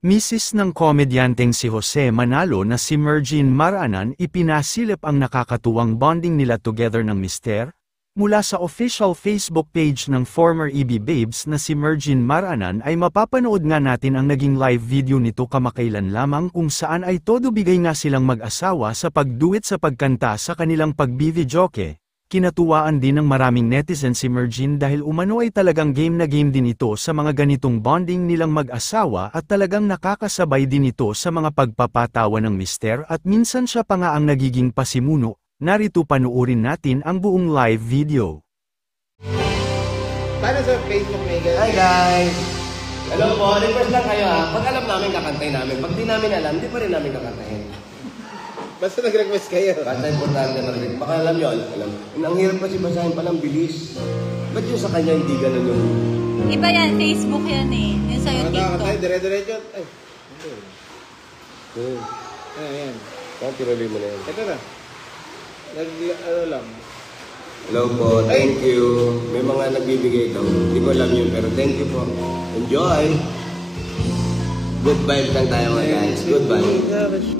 Misis ng komedyanteng si Jose Manalo na si Mergine Maranan ipinasilip ang nakakatuwang bonding nila together ng mister. Mula sa official Facebook page ng former EB Babes na si Mergine Maranan ay mapapanood nga natin ang naging live video nito kamakailan lamang kung saan ay todo bigay nga silang mag-asawa sa pagduet sa pagkanta sa kanilang pag-videoke. Kinatuwaan din ng maraming netizen si Mergine dahil umano ay talagang game na game din ito sa mga ganitong bonding nilang mag-asawa at talagang nakakasabay din ito sa mga pagpapatawa ng mister at minsan siya pa nga ang nagiging pasimuno. Narito panuorin natin ang buong live video. Paano sa Facebook, Megan? Hi guys! Hello po, request lang kayo ha. Pag alam namin, kakantay namin. Pag di namin alam, di pa rin namin kakantayin. Basta nag-request kayo. Basta importante na rin. Baka alam nyo, alam. Ang hirap kasi basahin palang bilis. Ba't yun sa kanya hindi ganun yung... Iba yan, Facebook yan eh. Yung sa'yo TikTok. Ay, dire-diretso. Ay. Ayan. Tinuloy mo na yun. Ito na. Ano lang. Hello po, thank you. May mga nagbibigay daw. Hindi ko alam yun, pero thank you po. Enjoy! Good vibes lang tayo mga guys. Good vibes.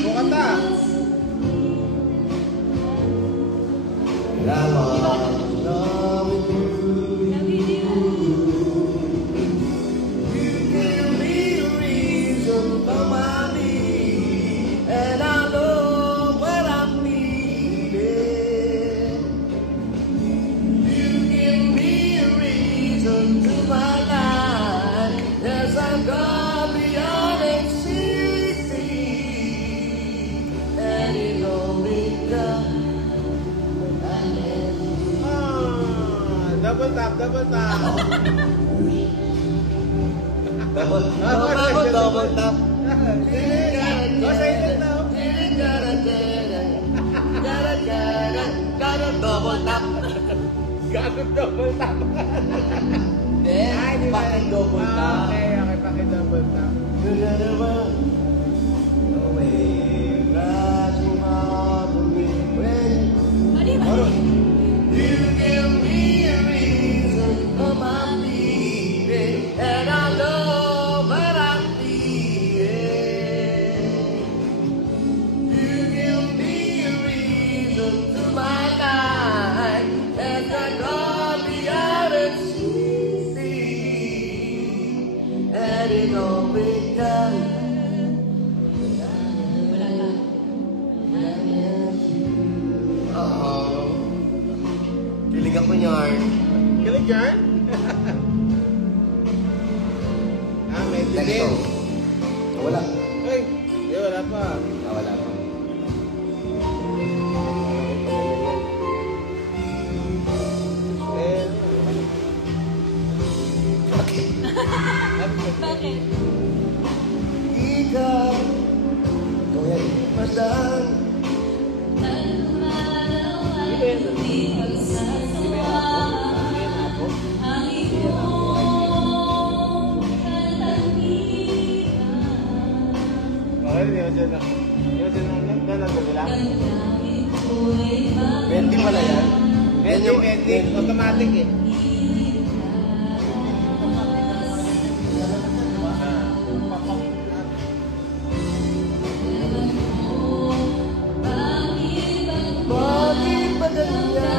Bukata! Double tap, double tap. Double tap. Double tap. Gago double tap. Ay, paki-double tap. Okay, paki-double tap. Kilig ako niyan. Kilig yan? May Next din. song. Wala. Ay, di wala pa. Wala pa. Bakit? Ikaw, ikaw yan. Masdan. Pwede pala yan. Pwede. Automatic eh. Bakit ba ganyan?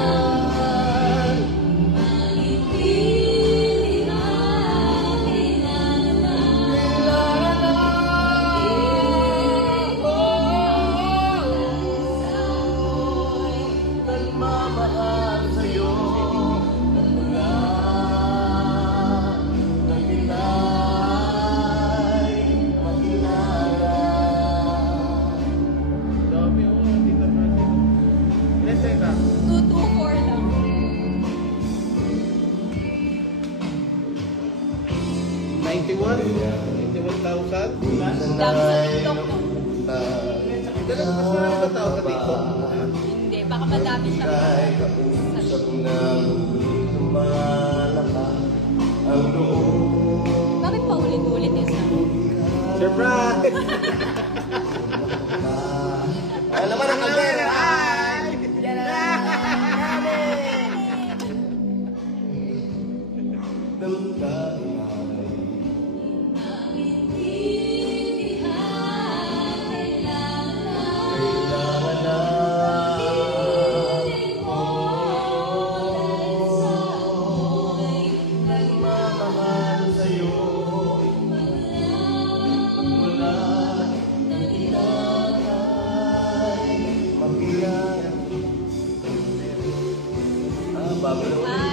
Nagmamahal sa'yo. Wala nang inay makilala. Dami oh, dito natin. Let's say that. 224 lang. 91,000. Dami sa TikTok mo. Ganun, mas marami ba tao sa TikTok? Hindi, baka madami siya. Kausap na lumalaka ang loob. Bakit paulit-ulit yung sound? Surprise! Alam mo na kamera! Hi!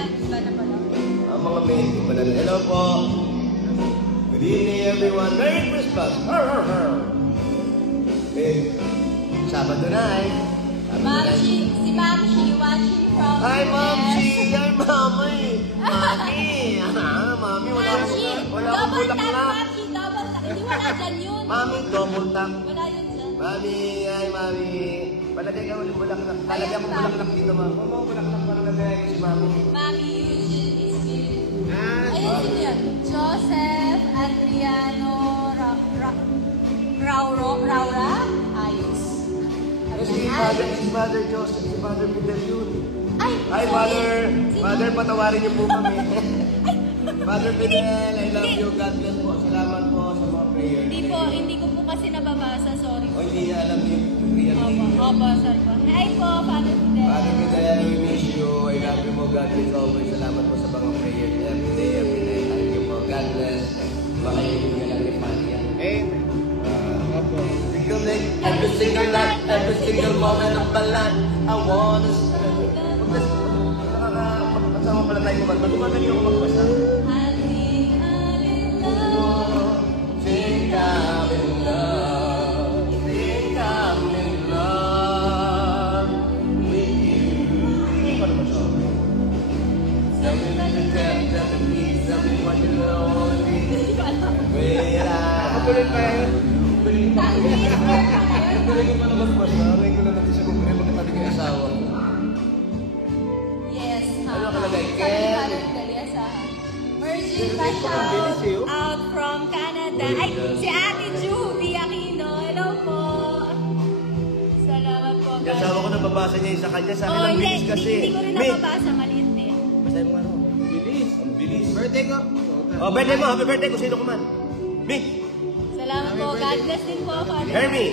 Ang mga main people na hello po. Good evening everyone. Merry Christmas. Okay. Sabado na eh. Mamshi, si Mamshi watching from Hi US. Mamshi! Hi Mami! Mami! Mami, wala Mamshi, akong double tap, bulaklak. Mamshi, double tap. Hindi wala dyan yun. Mami, double tap. Wala yun dyan. Mami, hi Mami. Palagay ka ulit bulaklak. Palagay mo bulaklak dito, Mami. Oo, bulaklak para lagay si Mami. Mami Eugene is beautiful. Ah, Ayun, sino yan? Joseph Adriano Raura? Ayos. Si Father Joseph, si Father Fidel yun. Ay, Hi, sorry. Father. Sino? Father, patawarin niyo po kami. Father Fidel, I love you. God bless po. Salamat po sa mga prayer. Hindi ko po kasi nababasa. Sorry O po. hindi niya alam yung real name. Opo, sorry po. Hi po, Father Fidel. Father Fidel, we miss you. I love you mo. God bless always. Salamat po sa mga prayer. Every day, every night. Thank you po. God bless. Makaibigan lang ni Maria. Amen. Opo. Single day, every single night, every single moment of my life, I wanna Pagkasama pala tayo kumanta, dumagali ako magbasa. Happy, happy love. Think I'm in love, think I'm in love with you. Paano ba siya? Tell me what you tell me, tell me what you know. Kapulin pa yun. Galing ko pa naman magbasa. Ngayon ko na natin siya kung kaya magkatabi kay asawa ko. Yes, ha. Ano nakalagay? Sabi Ken? ni Father Fidel, yes, ha. Merging pa shout out from Canada. Ay, si Ate Juby Aquino. Hello po. Salamat po, Yung guys. asawa ko nababasa niya yung sa kanya. Sa akin Oh, ang hindi, bilis kasi. hindi ko rin Mick, nababasa. Maliit eh. basahin mo ano? Bilis. Ang bilis. Birthday ko. Oh, birthday mo. Happy birthday kung sino ko man. Mick, Salamat po. God bless din po, Father. Hermie.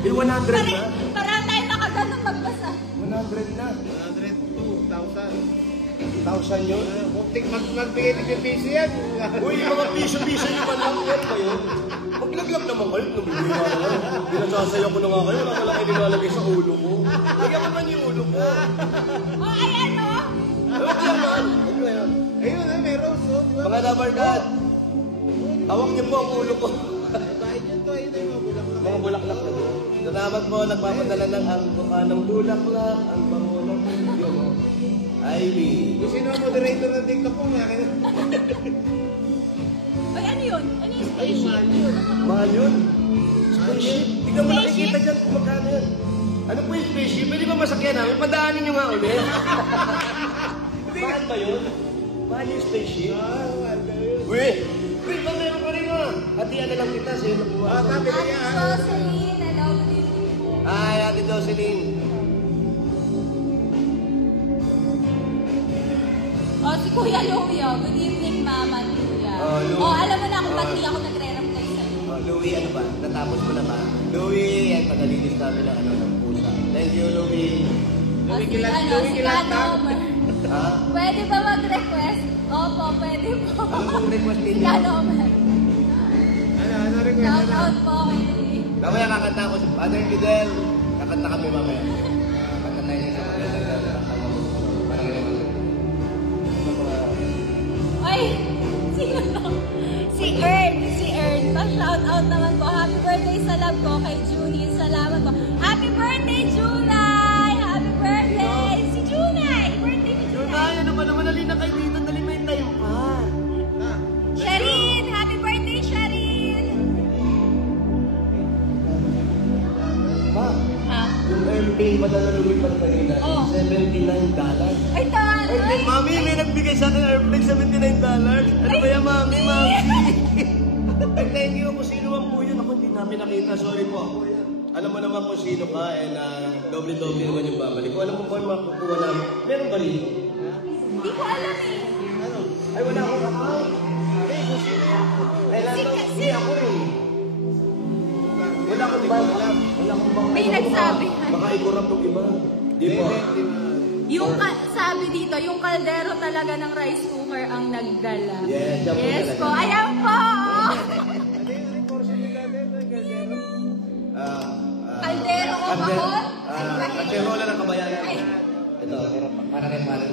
Yung 100 na. Parang tayo nakaganon magbasa. 100 na. 102,000. 1,000 yun. Muntik magbigay ng piso yan. Uy, yung mga piso-piso yung palang yan ba yun? Maglaglag naman kayo. Nabibigay nga naman. Pinasasaya ko na nga kayo. Wala kayo nilalagay sa ulo ko. Lagyan ko man yung ulo ko. Oh, ayan o. Huwag naman. Huwag na yan. Ayun na, may rose. Oh, di ba? Mga labarkad, hawak niyo po ang ulo ko. Bakit yun to? Ayun na yung mga bulaklak. Mga bulaklak na doon. Salamat po, nagpapadala ng ang mukha ng bulaklak, ang bango ng video. Ivy. Kung sino ang moderator ng TikTok ko, may akin. Ay, ano yun? Ano yung spaceship? Mahal yun. Spaceship. Tingnan mo Spaceship? nakikita dyan kung magkano yun. Ano po yung spaceship? Pwede ba masakyan namin? Padaanin nyo nga ulit. Mahal ba yun? Mahal yung spaceship? Ah, wala yun. Uy! Uy, pag meron pa rin mo. Hatian na lang kita sa'yo nakuha. Ah, sabi Ate niya. Jocelyn, hello, good evening po. Hi, Ate Jocelyn. Oh, si Kuya Louie, oh. Good evening, Mama and Kuya. Oh, Louie. Oh, alam mo na kung ba't di ako nagre-reply sa'yo. Louie, ano ba? Natapos mo na ba? Louie, yan, pagalinis namin ng ano, ng pusa. Thank you, Louie. Oh, si, Louie ano, si Kilanta. Kanomer. Ha? Pwede ba mag-request? Opo, pwede po. Ano pong request Si ninyo? Kanomer. Ano request Shout na? out po kay Louie. Mamaya kakanta ako si Father Fidel. Kakanta kami mamaya. Kakanta tayo sa mga nagkakanta mo. Parang naman. Ay, sino to? Si Ern. Pa-shout out naman po. Happy birthday sa love ko kay Junie. Salamat po. Happy birthday, Junay! Happy birthday! Si Junay! Birthday ni Junay! Junay, ano ba naman? Dali na kayo dito. Dali may tayo pa. Ah, Sharin! Happy birthday, Sharin! Ma, Ha? yung airplane pa na lumipad kanina, Oh. $79. Ay, Airplane, mami, may nagbigay sa akin airplane $79. Ano ba yan, mami, mami? Ay, thank you kung sino ang po yun. Ako, hindi namin nakita. Sorry po. Alam mo naman kung sino ka and doble-doble naman yung babalik. Kung alam mo po yung makukuha namin. Meron ba rin? Hindi ko alam eh. Ano? Ay, wala akong account. Ay, kung sino. Ay, lalo. Hindi ako rin. Wala akong bang. Wala akong bang. May nagsabi. Baka ikurap ng iba. Di ba? Yung sabi dito, yung kaldero talaga ng rice cooker ang nagdala. Yes, yan po Yes talaga. po. Ayan po! Kaldero o kahon? Kaldero ng kabayanan. Ay. Ito, para rin pare.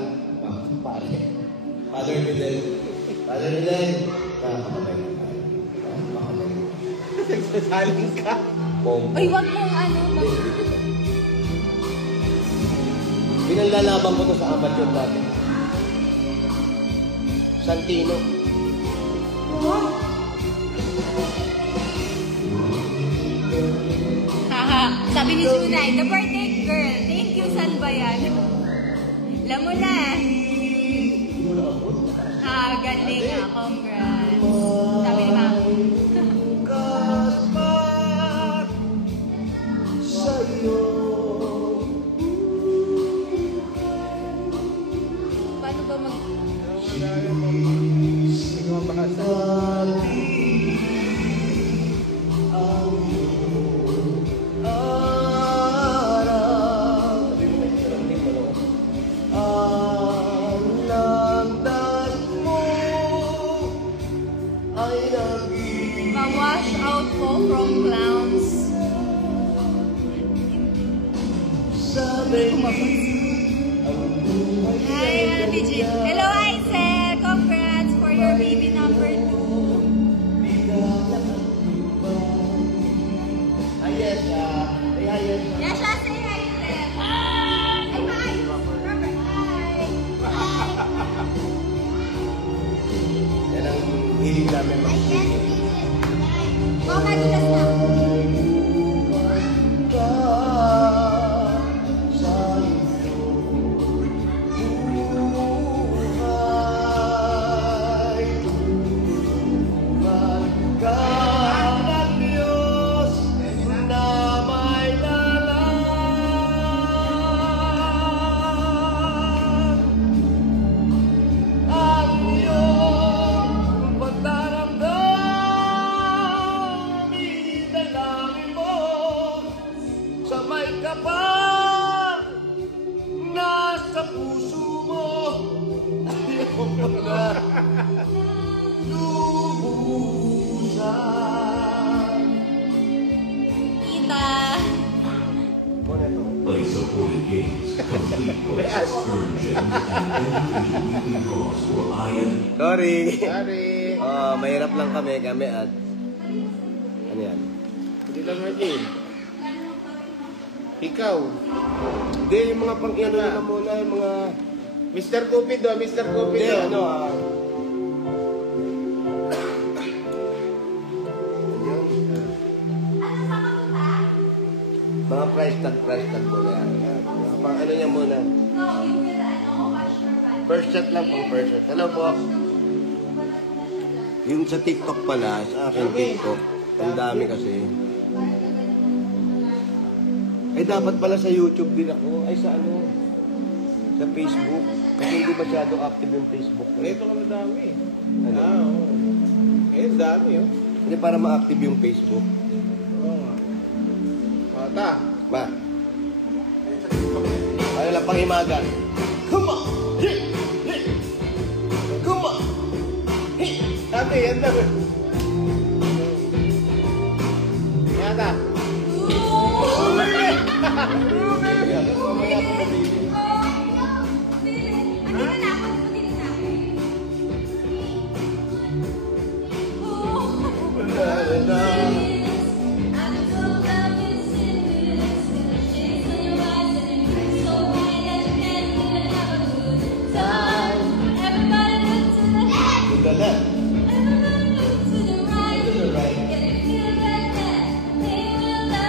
Father Fidel. Father Fidel. Nagsasaling ka. Ay, wag mong ano. Pinanlalaban ko to sa amat yun dati. Santino. Haha, sabi ni Junay, the birthday girl. Thank you, san ba yan? Alam mo na. Galing ah. Congrats. Sabi ni Ma'am. Kaspat sa'yo. Paano ba mag... Ma-wash out po from clowns. Hi, Ate Jean. Hello, Isel. Congrats for your baby number 2. Yes, yes. Yes, I say hi, Isel. Hi, bye. Perfect. Hi. Yan ang hiling namin mag-singing. Oh, madulas na. Nasa puso mo ayaw na lubusan. Tita. Play supported games, complete quests, earn gems, and individual weekly costs for Ian. Sorry. Sorry. Mahirap lang kami at ano yan? Hindi lang natin. Ikaw. Hindi, yung mga pang-iano nila muna, yung mga... Mr. Cupido, Mr. Cupido. Hindi, ano mga price tag muna yan. Mga pang ano niya muna. First shot lang, pang first shot. Hello po. Yung sa TikTok pala, sa akin TikTok, ang dami kasi. Ay, dapat pala sa YouTube din ako. Ay, sa ano? Sa Facebook. Kasi hindi masyado active yung Facebook. Ito ka madami. Ano? Oo. Eh, dami oh. Hindi para ma-active yung Facebook. Oo nga. Mata. Ma. Ano lang, panghimagan. Come on! Hey! Hey! Come on! Hey! Dati, yan daw. Mata.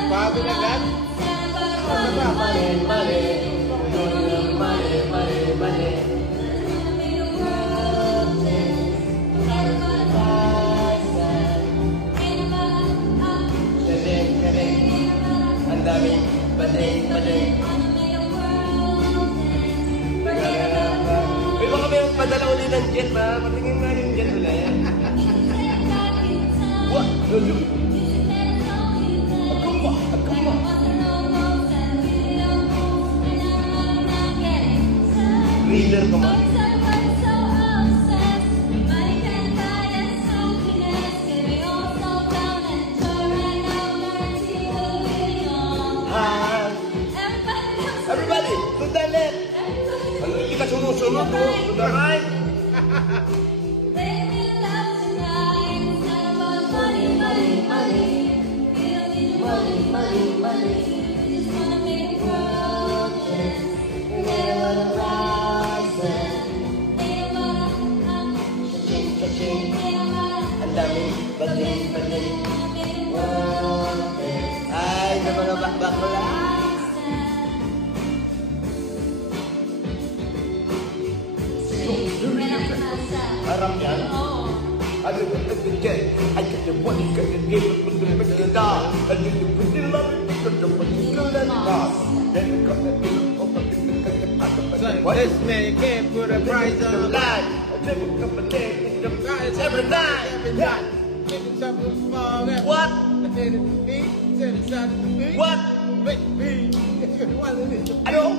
Bago na agad? Mali, mali. Mali, mali, mali. bading, bading, bading. Uy, baka may padala uli ng jet ha. Patingin nga yung jet ulit. What? Agumba, agumba. Reader ka man. Everybody, to the left. Ano, hindi ka sumusunod to the right. Ang daming bading, bading. Ay, sa mga bakbakla. Aram yan? Oo. Ano ba ito dyan? Ay, kasi wali ka yung game at magdamag ka na. Ano yung pwede lang ito na magdamag ka na. Then ka na ito o pagdating ka na Son, this man, you can't put a price on the line. I never come a day in the price every night. Yeah. Give it something small. That What? I said it's the beat. Said it's not the beat. What? Wait, beat. What is it? Ano?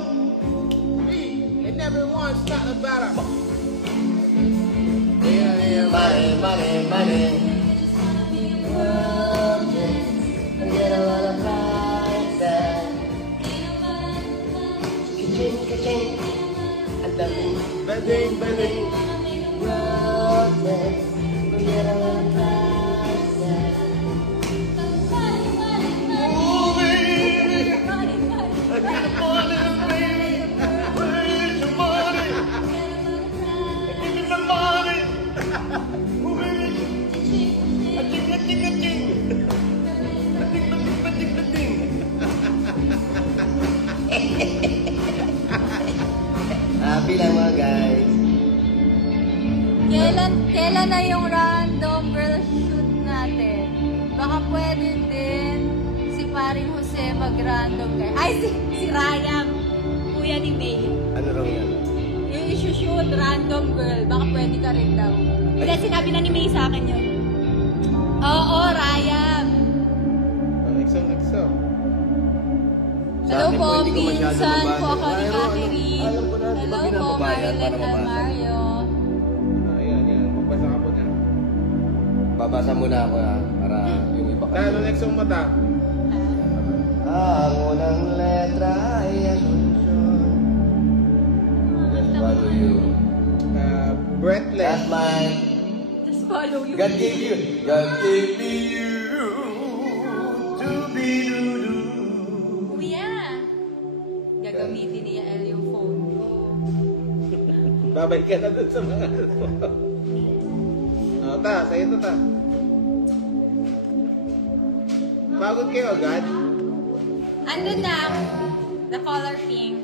Beat. It never once not about a. Money, money, money. Get a lot of prizes. Ka-ching, ka-ching. Ang daming bading, bading. Roses. Get a lot of prizes. Moving. I get the money, baby. Where's the money? Give me the money. Moving. A-ching, a-ching, a-ching. A-ching, a-ching, a-ching, a-ching. Happy lang mga guys. Kailan na yung random girl shoot natin? Baka pwede din si paring Jose mag-random guy. Ay, si Ryan, kuya ni May. Ano raw yan? Yung isi-shoot random girl, baka pwede ka rin daw. Hindi, sinabi na ni May sa akin yun. Oo, Ryan. XO. Hello Sa akin po, hindi ko masyado pinsan mabasa. po ako ni Pero Catherine. alam ko na, di ba Hello po, binababayan Marilyn para and mabasa? Mario. Ayan. Magbasa ka po na. Babasa muna ako ha, para yung iba ka. Ano next yung mata? Ang unang letra ay Asuncion. Just follow you. Breathless. That's mine. Just follow you. God gave you. God gave me you to be doo-doo. Kuya, gagamitin niya El yung phone ko. Babay ka na dun sa mga sa'yo to ta. Pagod kayo agad? Andun na, the color pink.